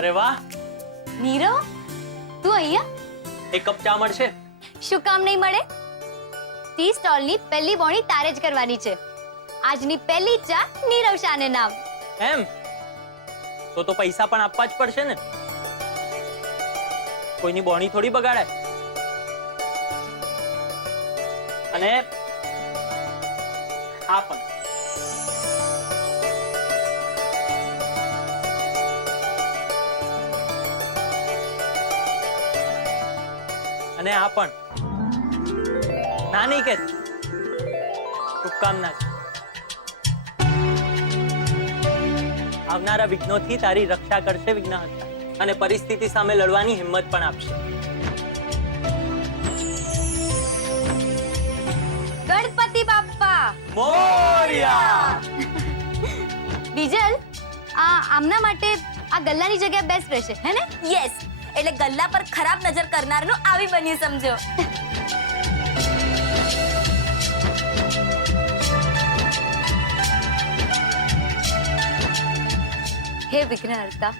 અરે વાહ, નીરવ, તું અહીંયા? એક કપ ચા મળશે? શું કામ નહીં મળે? ટી સ્ટોલની પહેલી બોણી તારે જ કરવાની છે. આજની પહેલી ચા નીરવ શાહને નામ. એમ તો પૈસા પણ આપવા જ પડશે ને. કોઈની બોણી થોડી બગાડાય. અને આ પણ. અને આ પણ. ના નહીં કે શુભકામના. આવનારા વિઘ્નોથી તારી રક્ષા કરશે વિઘ્નહર્તા અને પરિસ્થિતિ સામે લડવાની હિંમત પણ આપશે. ગણપતિ બાપ્પા મોરયા. બીજલ, આમના માટે આ ગલ્લાની જગ્યા બેસ્ટ રહેશે, હે ને? યસ, એટલે ગલ્લા પર ખરાબ નજર કરનારનું આવી બન્યું સમજો. હે વિઘ્નહર્તા,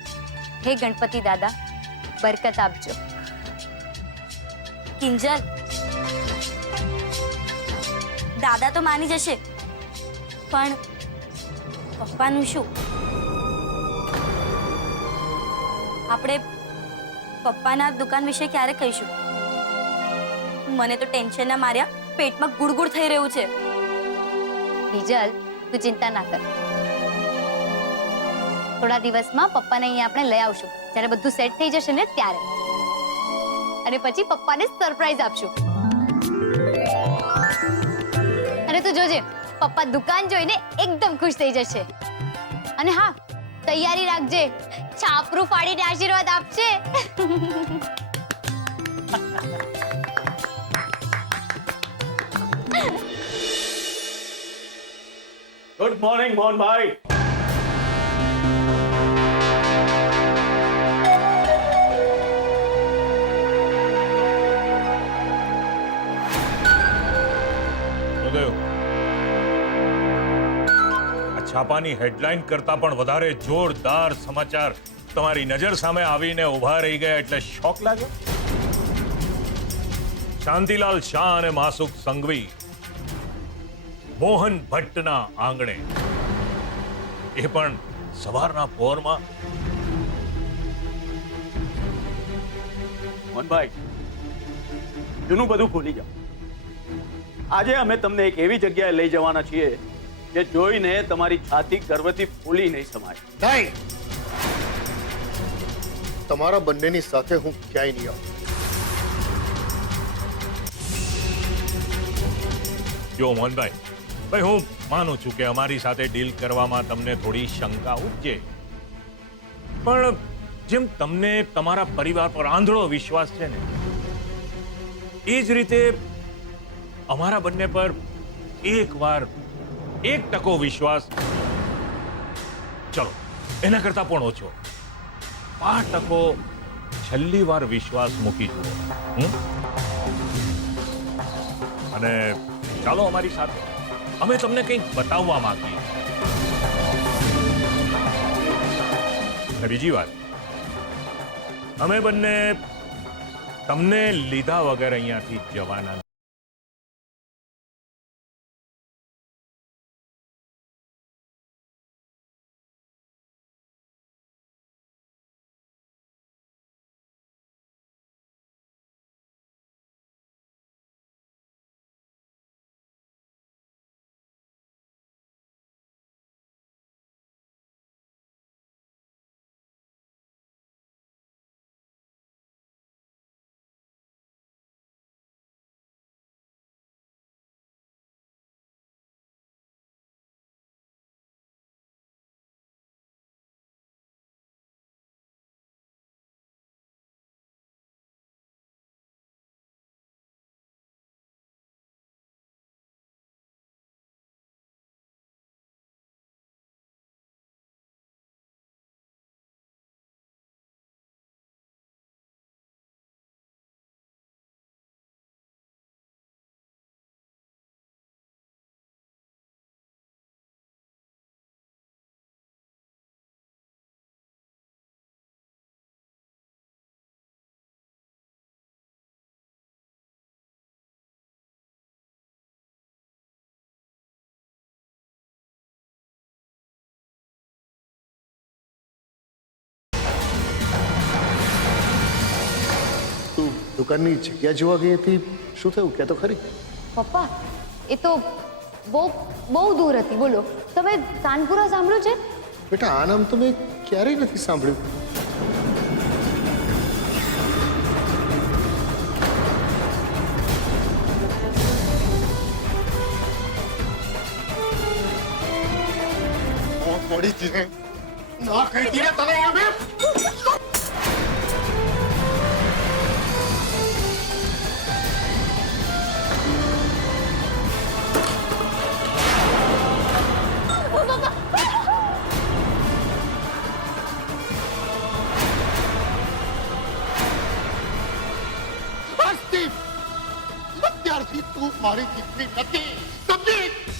હે ગણપતિ દાદા, બરકત આપજો. કિંજલ, દાદા તો માની જશે, પણ પપ્પાનું શું? આપણે પપ્પાના દુકાન વિશે ક્યારે કહીશું? મને તો ટેન્શનના માર્યા પેટમાં ગુડગુડ થઈ રહ્યું છે. બીજલ, તું ચિંતા ના કર. થોડા દિવસમાં પપ્પાને અહીંયા આપણે લઈ આવશું. જ્યારે બધું સેટ થઈ જશે ને ત્યારે. અને પછી પપ્પાને સરપ્રાઈઝ આપશું. અને તું જોજે, પપ્પા દુકાન જોઈને એકદમ ખુશ થઈ જશે. અને હા, તૈયારી રાખજે, છાપરું ફાડીને આશીર્વાદ આપશે. Good morning Mohanbhai. છાપાની હેડલાઇન કરતા પણ વધારે જોરદાર સમાચાર તમારી નજર સામે આવીને ઉભા રહી ગયા એટલે શોક લાગ્યો. શાંતિલાલ શાહ અને માસુક સંઘવી મોહન ભટ્ટના આંગણે, એ પણ સવારના પોરમાં. મોહનભાઈ, જૂનું બધું ભૂલી જાઓ. આજે અમે તમને એક એવી જગ્યાએ લઈ જવાના છીએ જે જોઈને તમારી છાતી ગર્વથી ફૂલી નહીં સમાય. નહીં, તમારા બંનેની સાથે હું ક્યાંય નહીં આવું. જો મોહનભાઈ, ભાઈ હું માનું છું કે અમારી સાથે ડીલ કરવામાં તમને થોડી શંકા ઉપજે, પણ જેમ તમને તમારા પરિવાર પર આંધળો વિશ્વાસ છે ને, એ જ રીતે અમારા બંને પર એકવાર 1% વિશ્વાસ, ચલો એના કરતા પણ ઓછો 5% છેલ્લી વાર વિશ્વાસ મૂકી જુઓ. અને ચાલો અમારી સાથે, અમે તમને કંઈક બતાવવા માંગીએ. અને બીજી વાત, અમે બંને તમને લીધા વગર અહીંયાથી જવાના દુકાનની જગ્યા જોવા ગઈ હતી શું થયું કે તો ખરી? પપ્પા એ તો બહુ બહુ દૂર હતી. બોલો, તમે તાનપુરા સાંભળ્યું છે? બેટા આ નામ તો મેં ક્યારેય નથી સાંભળ્યું. પડી હતી ના કહી દીને તને અમે અત્યારથી તું મારી દીકરી નથી સમજી?